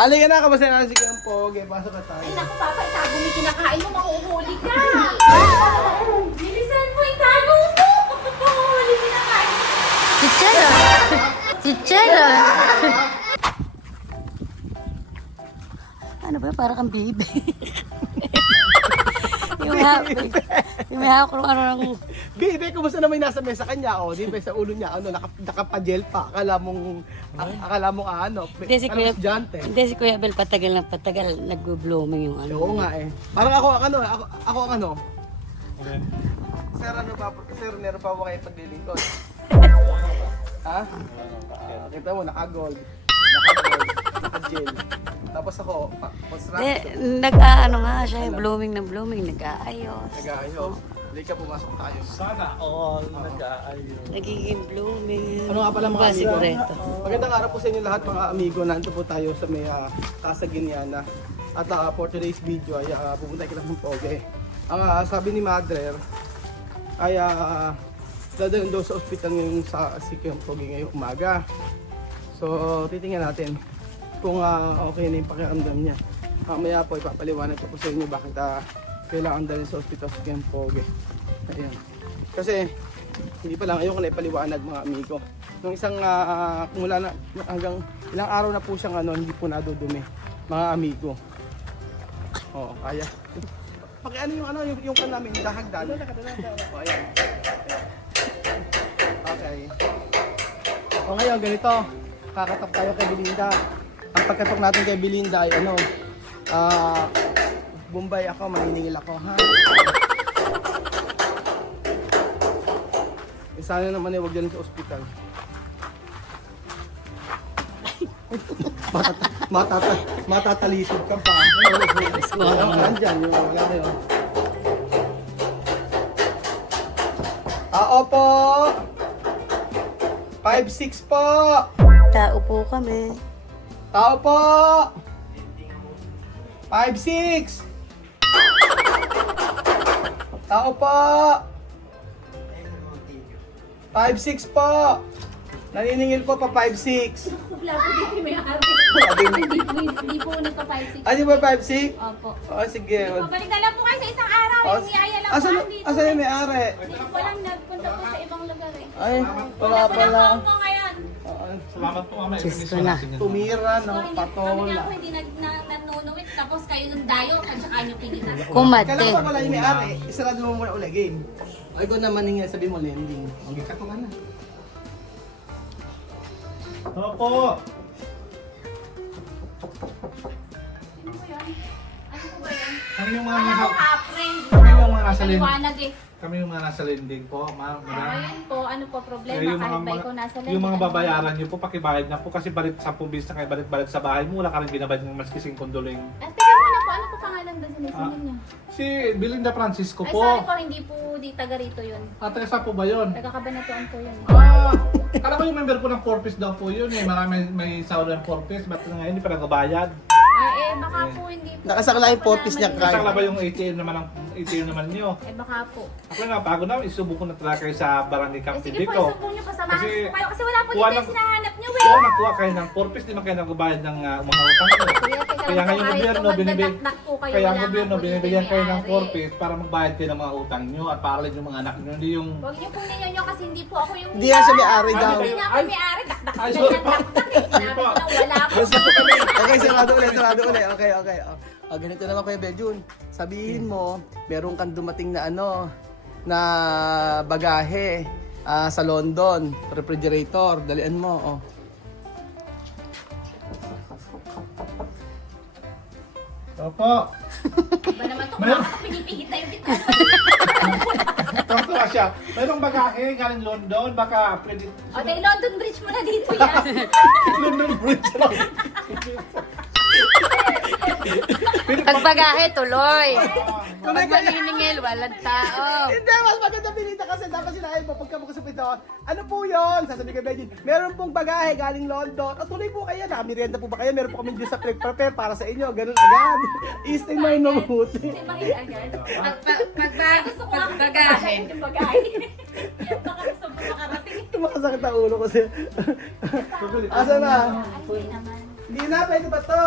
Halika na, kamusta na si Kuya Pogi? Pasok ka tayo. Ay, naku, Papa, itago mo yung kinakain mo, makuhuli ka. Bilisan mo, itago mo. Makuhuli kinakain mo. Chichera! Chichera! Ano ba yun? Para kang baby. yung may hawak kung ano ng... Baby, kumusta naman yung nasa mesa kanya? O, di ba sa ulo niya, ano, nakapagel pa. Akala mong ano, Hindi si Kuya, estudyante. hindi si Kuya Bel patagal na patagal. Nag-blooming yung ano. Oo nga eh. Parang ako ang ano. Sir, meron pa ako kayo paglilingkod. Ha? Kita mo, naka-gold. Naka-gel. Tapos ako, Nag-ano nga siya, blooming na blooming, nag-aayos. nag-aayos. Hindi ka pumasok tayo. Sana all nag-aayos. Nagiging blooming. Ano nga pala mga amigo? Sigurito. Magandang araw po sa inyo lahat mga amigo. Nandito po tayo sa may Casa Guiniana. At for today's video ay pupunta kita ng Pogi. Ang sabi ni Madre ay dadalhin daw sa ospital ngayon sa si Kuya Pogi ngayong umaga. So titingnan natin kung okay na yung pakiramdam niya. Mamaya po ipapaliwanag ko po sa inyo bakit kailangan dalhin sa ospital si Kuya Pogi. Ayan. Kasi hindi pa lang ayoko na ipaliwanag mga amigo. Nung isang mula na hanggang ilang araw na po siyang hindi po nadudumi mga amigo. Oo, kaya. Pakiano yung kan namin dahagdan. O ayan. Okay. O ngayon ganito. Kakatok tayo kay Belinda. Ang pagkatok natin kay Belinda ay Bombay ako, maniningil ako ha. Sana naman huwag dyan sa ospital. Matatalisod ka pa. Andyan, yung wala na yun. Opo! 5'6" po! Tao po kami. Tao po! 5'6". Tao po! 5'6" po! Naniningil po pa 5'6". Wala po dito may ari. Hindi po nagpa 5-6. Ano ba 5'6"? Opo. Oh, sige. Pabalik na lang po kayo sa isang araw. Oh, Yung niyaya lang asan, po dito. asan yung may-ari? Hindi ko lang nagpunta po sa ibang lugar eh. Ay, wala Wala pala. po ngayon. Salamat po mamaya. Diyos ko na. Tumira ng Kami patola. na po hindi nanunuwit. Tapos kayo nung dayo at saka nyo pinitas. Kumate. Kailangan pa pala yung may-ari. Isarado mo muna uli, game. Ay, kung naman yung sabi mo, lending. Okay, kato ka na. Opo. Ano po yun? Ano po ba yun? Kami yung mga Wala nasa... ko ka-friend. Kami yung mga nasa lending. Maliwanag eh. Kami yung mga nasa lending po, ma'am. Ayun po, ano po problema Yung kahit mga, ba ikaw nasa yung mga ano? babayaran niyo po, pakibayad na po kasi balik 10 bis na kayo balik-balik sa bahay mo, wala ka rin binabayad ng maski 5 kondoling. At teka muna po, ano po pangalan ba sinisin niyo? Si Belinda Francisco Ay, po. sorry po, hindi po di taga rito yun. Ate, saan po ba yun? Taga Kabanatuan po yun. Kala ko yung member po ng 4 piece daw po yun eh. Marami may sahod ng 4 piece, ba't ngayon hindi pa nagbabayad? Baka po hindi po. Nakasakla yung portis niya, Mali- Kyle. Kasakla ba yung ATM naman niyo? Baka po. Ako nga, bago na, isubo ko na talaga kayo sa barangay Camp Sige po, Pidico. isumbong niyo, pasamahan Kasi ko kayo. Kasi wala po kuha dito yung ng- sinahanap niyo Oo, eh. nakuha kayo ng 4 piece, di man kayo nagbabayad ng mga utang nyo. Kaya ngayon gobyerno, kaya ang gobyerno, binibigyan kayo ng 4 piece para magbayad kayo ng mga utang nyo at para rin yung mga anak nyo, hindi yung... Huwag niyo po ninyo kasi hindi po ako yung... Hindi yan siya may-ari daw. Hindi nga ako may-ari. Dakdak Ay, sila sorry ng po. dakdak eh. Sinabi ko na wala po. Okay, sarado ulit. Okay. Ganito naman Kuya Bejun. Sabihin mo, meron kang dumating na na bagahe sa London, refrigerator, dalian mo. Opo. Ba naman ito, kung pinipihit na yung kita. Tuwa siya. Mayroong bagahe galing London, baka pwede... O, may London Bridge mo na dito yan. London Bridge lang. Pagbagahe, tuloy. Pag maniningil, walang tao. Hindi, mas maganda pinita kasi dapat sinahin mo pagkabukas sa pito. Ano po yun? Sasabi ko, Bejun, meron pong bagahe galing London. O tuloy po kayo, nakamirienda po ba kayo? Meron po kami dito sa prepare para sa inyo. Ganun agad. Easting mo yung mabuti. Hindi makita agad. Gusto ko nga Pagbagahe. yung bagahe. Baka gusto ko makarating. Makasakit ang ulo kasi. Asa na? Ay, hindi naman. Hindi na, pwede ba to?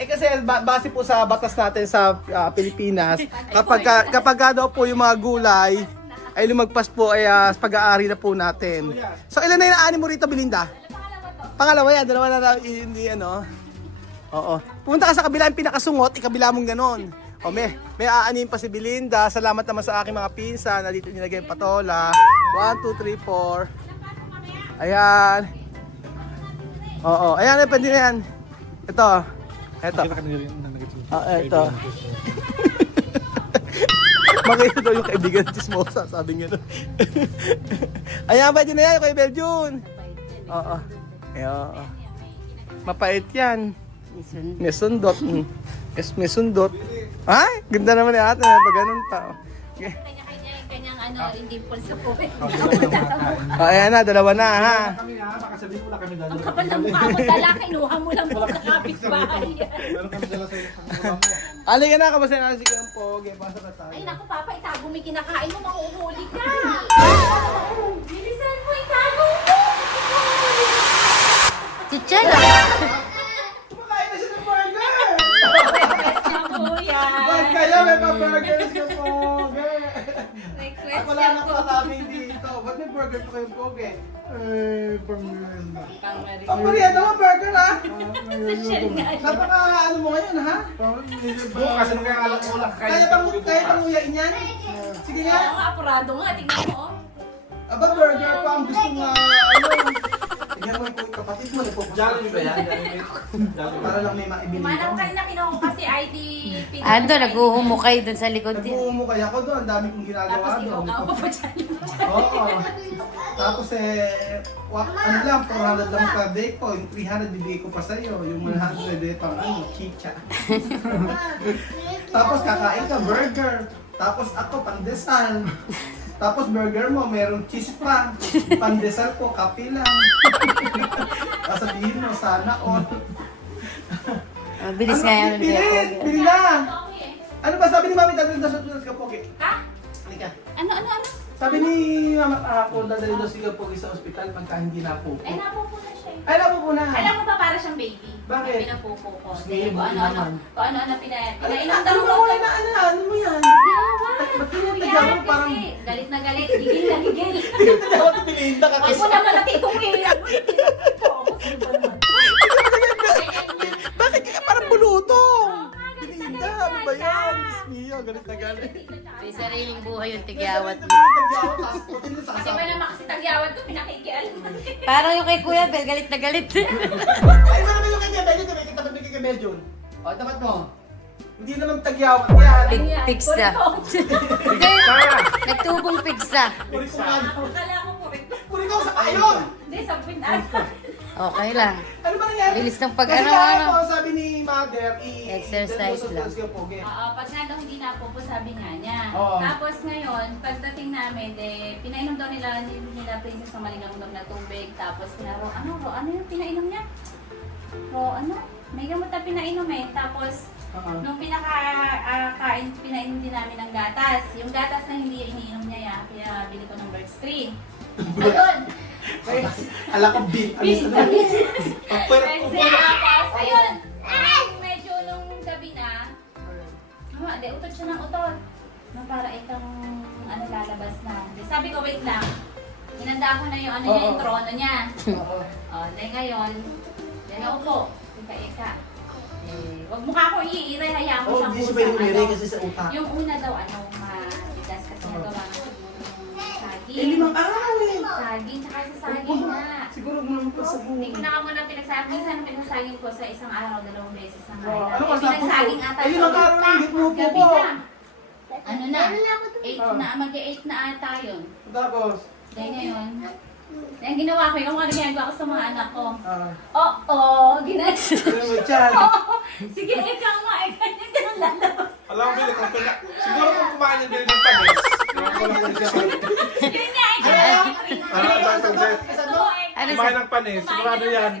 Eh kasi base po sa batas natin sa Pilipinas, kapag daw po yung mga gulay ay lumagpas po ay pag-aari na po natin. So ilan na yung ani mo rito, Belinda? Pangalawa yan, dalawa na hindi ano. Oo. Pumunta ka sa kabila, yung pinakasungot, ikabila mong ganon. O may aanin pa si Belinda. Salamat naman sa aking mga pinsan na dito nilagay yung patola. 1, 2, 3, 4. Ayan. Oo, ayan, pwede na yan. Ito. Nakita ka nila yung nagiging. Ito. Makita daw yung kaibigan ng chismosa, sabi niya doon. Ayan, pwede na yan, Kuya Beljun. Oo. Ayan. Mapait yan. May sundot. Yes, may sundot. Ay, ganda naman ni ate. Pag ganun pa. Okay. Kanyang hindi po sa puwet. Ayan na, dalawa na ha. Kami ha, baka sabihin mo na kami dalawa. Ang kapal ng mukha mo, dala, kinuha mo lang po sa kapitbahay. Meron kami dala sa iyo. Alika na, kamusta na si Kuya Pogi? Pasok na tayo. Ay naku papa, itago mo yung kinakain mo, makuhuli ka. Bilisan mo, itago mo. Chichara! Kumakain na siya ng burger! Request niya po yan. Ba't kaya may pa-burger si Pogi? Request Ako niya lang po. nakakabing dito. Ba't may burger pa kayo, Pogi? Pangmerienda. Pang-merienda mo, burger ha? Social nga. Napaka ano mo ngayon ha? Bukas, ano kaya alam mo lang? Kaya pang uyain yan? Sige nga. Oo nga, apurado nga, tingnan mo. Aba, burger pa ang gusto nga ano. Tingnan mo yung kapatid mo, nagpupusta. Jollibee ba yan? Jollibee. Para lang may maibili Manang mo. kayo na kinuha ko kasi ID. Ando, nag-uhumukay dun sa likod din. Nag-uumo kaya ako doon, ang dami kong ginagawa Tapos ikaw doon. nga ako pa dyan. Oo. Tapos ano lang, 400 lang per day ko. Yung 300 bibigay ko pa sa'yo. Yung 100 day pang chicha. Tapos kakain ka, burger. Tapos ako, pandesal. Tapos burger mo, merong cheese pa. Pandesal ko, kape lang. Sasabihin mo, sana all. Bilis nga yan. Bili na! Ano ba sabi ni Mami? Dadalhin daw sa Kapogi. Ha? Halika. Ano? Sabi ni Mama ako, dadalhin daw si Kapogi sa ospital pagka hindi na po. Ay, napupo na siya. Ay, napo po na. Alam mo ba para siyang baby? Bakit? May pinapupo ko. Sige, Kung ano-ano. Kung ano-ano pinainom Ano daw mo ko. na ano mo yan? Yawan! Ba't yun yung Yan tagawang parang... kasi. Galit na galit. Gigil na gigil. Tagawang ni Belinda ka Ako naman natitong Bakit ka parang bulutong? Belinda, ano ba yan? Diyos mio, galit na galit. May sariling buhay yung tigyawat. Kasi ba naman kasi tagyawad ko, pinakikialam. Parang yung kay Kuya Bel, galit na galit. Ay, ano naman yung kay Belgium? May katapat may kay Belgium. O, tapat mo. Hindi naman tagyawat yan. Pigs na. Nagtubong pigs na. Puri ko nga. Akala ko po rin. Puri ko sa kayon. Hindi, sa pinas. Okay lang. Ano ba nangyari? Bilis ng pag- Kasi ano, kaya ano. po, sabi ni Mother, Exercise lang. Oo, pag nga daw hindi napupo, sabi nga niya. Oo. Tapos ngayon, pagdating namin, pinainom daw nila Princess ng malingamnam na tubig. Tapos ano yung pinainom niya? May gamot na pinainom eh. Tapos, nung pinainom din namin ng gatas. Yung gatas na hindi iniinom niya, kaya bili ko ng Birds 3. Ayun! Ala ko beat. Tapos, ayun! Medyo nung gabi na, utot siya ng utot. Para itong lalabas na. Sabi ko, wait lang. Hinanda ko na yung yung trono niya. Dahil ngayon, yan ako po. Ika-ika. Wag mo ka ako iiray, hayaan mo siyang Hindi siya pwede umiri kasi sa utak. Yung una daw, matigas kasi nagawa ng saging. 5 araw eh. Saging, tsaka sa saging na. Siguro naman pa sa Hindi ko na muna pinagsaging. Minsan pinagsaging ko sa isang araw, 2 beses na nga. Ano ka sa Pinagsaging ata. Ayun ang araw ng hit mo po Gabi po. na. Ano na? 8 na, mag-8 na ata yun. Tapos, Dahil ngayon, ang ginawa ko, yung mga ginagawa ko sa mga anak ko. ano Oo, ginagawa. mo dyan? Sige, ikaw nga, ganyan ka nang lalabas. Alam mo, Billy, siguro kung kumain yung Billy ng tamis. Ewan ko lang kung siya. Yun nga, Ano ang tawag sa Ano kumain ng panis, sigurado yan.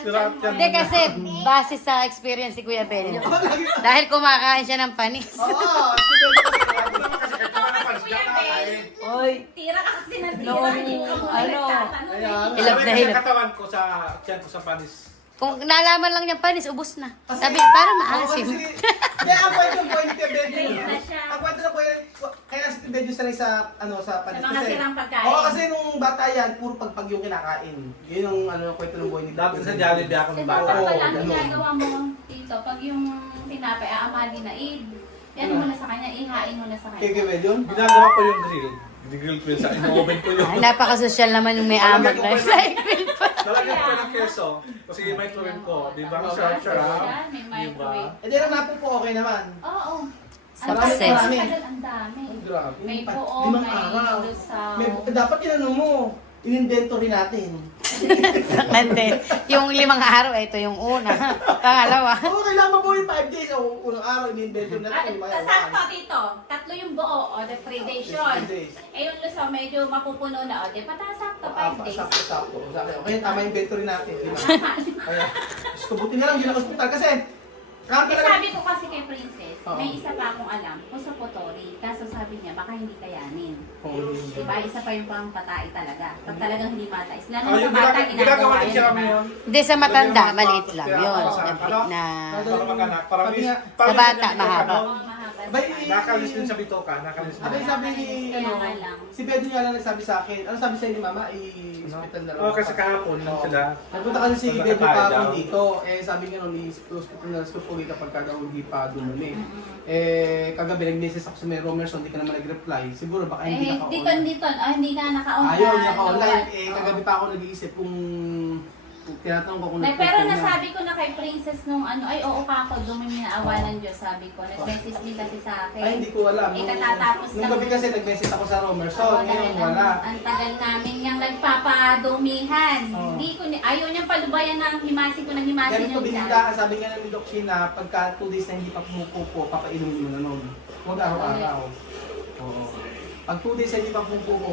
Sigurado yan. Hindi kasi base sa experience ni Kuya Bel. Dahil kumakain siya ng panis. Oo, Oy, Tira ka kasi ng tira, Noong, hindi ka muna ano, nagtatanong. Ayan. Hilap na Sabi hilap. sa katawan ko sa tiyan ko sa panis. Kung nalaman lang niya panis, ubos na. Sabi, parang maasim. Hindi, ang kwento po yung Tibedyo. Late na siya. Ang kwento na po yun, kaya si Tibedyo sanay sa, sa panis. Sa mga sirang pagkain. Oo, kasi nung bata yan, puro pagpag yung kinakain. Yun ang kwento ng buhay ni Dapat sa Jollibee ako ng bata. Dapat pala ang ganun. ginagawa mo dito, pag yung tinapay, aamali na yan mo na sa kanya, ihain mo na sa Kaya kanya. Tibedyo? Ginagawa ko yung grill. Grill ko yun sa ino-oven ko yun. Ay, napakasosyal naman yung may amak na sa Talagyan ko ng keso. Kasi may microwave ko. Di ba? Ang sarap-sarap. Yan, may microwave. Hindi lang napo po okay naman. Oo. Sa Marami, pases. marami. Ang dami. Grabe. May buo, Limang may araw. lusaw. Dapat inano mo, in-inventory natin. Hindi. Yung 5 araw, ito yung una. Pangalawa. Oo, kailangan mo po yung 5 days. O, unang araw, in-inventory natin. Yung mga Sakto dito, 3 yung buo, o the 3 days yun. 3 days. Eh yung lusaw medyo mapupuno na, o di patasakto 5 days. Sakto. Okay, tama yung inventory natin. Di ba? Kaya, Diyos ko, buti nga lang, hindi na hospital. Kasi, Eh, sabi ko kasi kay Princess, Oo. may isa pa akong alam, Pusopotori. Kaso sabi niya, baka hindi kayanin. Oo. Diba? Isa pa yung pang patay talaga. Pag talagang hindi matais. Lalo Oh, sa yung bata, ginagawa ginagawa din yun. siya kami Diba? yun. Hindi sa matanda, Lagyan mo maliit ng lang kaya, yun. ano, Na, Para maganak. Para Sabi nga, Sa bata, mahaba. Oo, mahaba. Abay, Nakalis din sa bitoka. Nakalis Abay, din. sabi ni, Kaya nga lang. si Pedro nga lang nagsabi sa akin, ano sabi sa'yo ni Mama, i-hospital na lang. Oo, kasi kahapon lang Oo. sila. Nagpunta kasi si Punta Pedro tayo kahapon daw. dito, sabi nga nung i-hospital na lang po kapag daw hindi pa dumuli. Kagabi nag-message ako sa may Romerson, hindi ka naman nag-reply. Siguro baka hindi Eh, naka-online. hindi ka naka-online. Ayun, naka-online. Kagabi pa ako nag-iisip kung tinatanong ko kung Pero nasabi ko na kay Princess nung ay oo ka ako, duminaawa ng Diyos, sabi ko. Nag-message din kasi sa akin. Ay, hindi ko alam. Katatapos Nung lang. gabi kasi nag-message ako sa Romerson, Oo, ngayon dahil wala. ang tagal namin niyang nagpapadumihan. Oo. Hindi ko ayaw niyang palubayan ng himasin ko ng himasin Ganito yung binila, sabi nga ng Doc Shin na pagka 2 days na hindi pa pumupupo, papainom mo na nun. Huwag araw-araw. Oo. Pag 2 days na hindi pa pumupupo,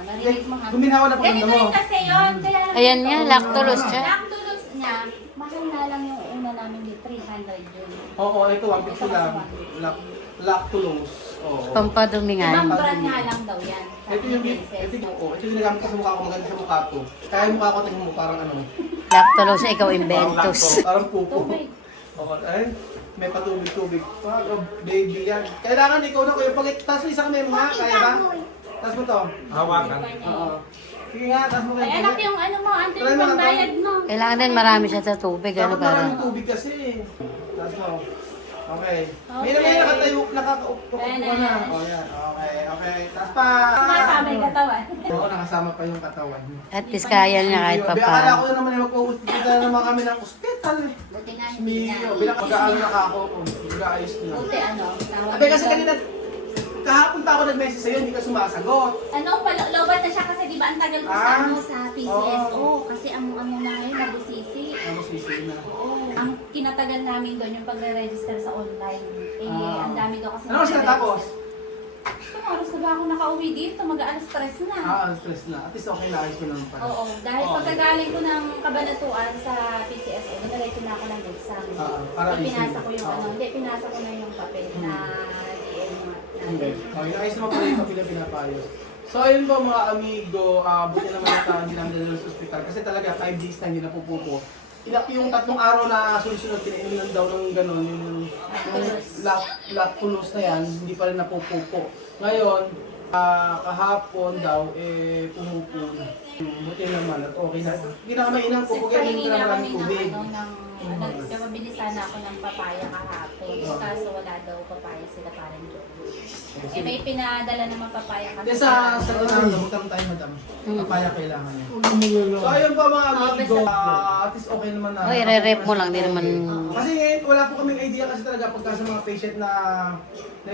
narinig mo ha. Guminawa na Ganito pagkanda mo. rin kasi yun. Kaya Ayan nga, lactulose siya. Lactulose niya, mahal na lang yung una namin di 300 yun. Oo, ito 150 lang. Lactulose. Oo. Pampadumingan. Ibang brand nga lang daw yan. Ito yung ito yung ginagamit ko sa mukha ko, maganda sa mukha ko. Kaya yung mukha ko tingnan mo parang ano, Lactulose, ikaw inventus. parang pupo. Tubig. Oo, ay, may patubig-tubig. Oh, baby yan. Kailangan ikaw na kuya. Pag taas mo isang memo nga, kaya ba? Taas mo to. Hawakan. Oo. Sige nga, taas mo Ay anak yung ano mo, ante Try yung mo na to. pambayad mo. Kailangan din marami siya sa tubig. Ano Dapat para? maraming tubig kasi. Taas mo. Okay. May Okay. naman nakatayo, nakakaupo ka Ayan na. na. O yan, okay. Taas pa. Sumasama yung katawan. Oo, nakasama pa yung katawan. At least kaya niya kahit Akala ko pa. na naman ay magpa-hospital naman kami ng hospital eh. Buti nga hindi na. Mio, bilang mag-aano na ako, mag-aayos na. Buti ano. tawag Abe kasi dito. kanina, kahapon pa ako nag-message sa'yo, hindi ka sumasagot. Ano, lobat na siya kasi di ba ang tagal ko sa Ah? ano sa PCSO. Oo. Kasi ang ano na ngayon, nabusisi. Ano sisi na? Oo. Ang kinatagal namin doon yung pagre-register sa online. Ah. Ang dami daw kasi Ano kasi natapos? Tumaros na ba ako nakauwi dito? Mag-aalas stress na. Stress na. At least okay na, ayos ko naman pala. Oo, dahil Oo. pagkagaling ko ng kabanatuan sa PCSO, nagdiretso na ako ng bulsang. para Pinasa ko yung Oo. ano, hindi, pinasa ko na yung papel na GM Okay. natin. Okay, ayos naman pala yung kapila pinapayos. So ayun po mga amigo, buti naman na hindi namin dalawang sa ospital kasi talaga 5 days na hindi napupupo. Yung 3 araw na sunod-sunod, pinainom lang daw ng gano'n, yung lactulose na yan, hindi pa rin napupupo. Ngayon, kahapon daw, pumupo. Buti naman at okay na. Hindi na kami inang pupo, kaya hindi Nagpahingi na na maraming kami ng tubig. ano, nagpapabili sana ako ng papaya kahapon. Kaso wala daw papaya sila parang joke. Eh may pinadala naman papaya Hindi kasi. sa Ronaldo, magkaroon tayo madam. Papaya kailangan niya. So ayun po mga amigo, at least okay naman na. Oy, re-rep mo lang, di naman. Kasi ngayon, wala po kaming idea kasi talaga pagka sa mga patient na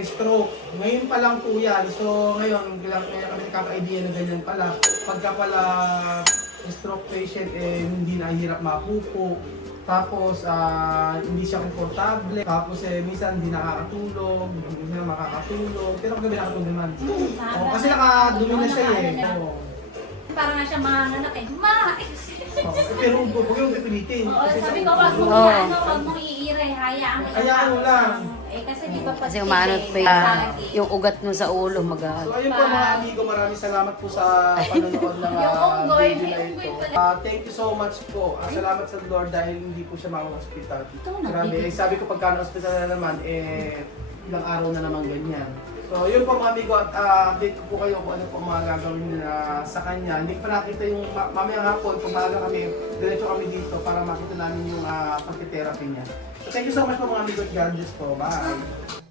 stroke. Ngayon pa lang po yan. So ngayon, kaya kami nakaka-idea na ganyan pala. Pagka pala stroke patient, hindi na hirap mapupo. Tapos, hindi siya komportable. Tapos, minsan hindi nakakatulog, hindi na makakatulog. Pero kagabi nakatulog naman. Oo, kasi nakadumi na siya eh. Oo. Parang nga siya manganak eh. Ma! Oo, pero huwag yung pipilitin. Oo, Kasi sabi sa- ko wag mong Oo. wag mong iire, hayaan mo lang. Hayaan mo lang. Eh kasi di ba pag Kasi umanot pa yung ugat mo sa ulo, So ayun po mga amigo, maraming salamat po sa panonood ng Yung unggoy, video na may ito. unggoy pala. Thank you so much po. Salamat sa Lord dahil hindi po siya mama-hospital. Ito na, Grabe, bigay. sabi ko pagka na-hospital na naman, ilang araw na naman ganyan. So yun po mga amigo, at update ko po kayo kung ano po mga gagawin nila sa kanya. Hindi pa nakita yung mamayang hapon, kung maaga kami, diretso kami dito para makita namin yung pagkitherapy niya. So thank you so much po mga amigo, God bless po. Bye!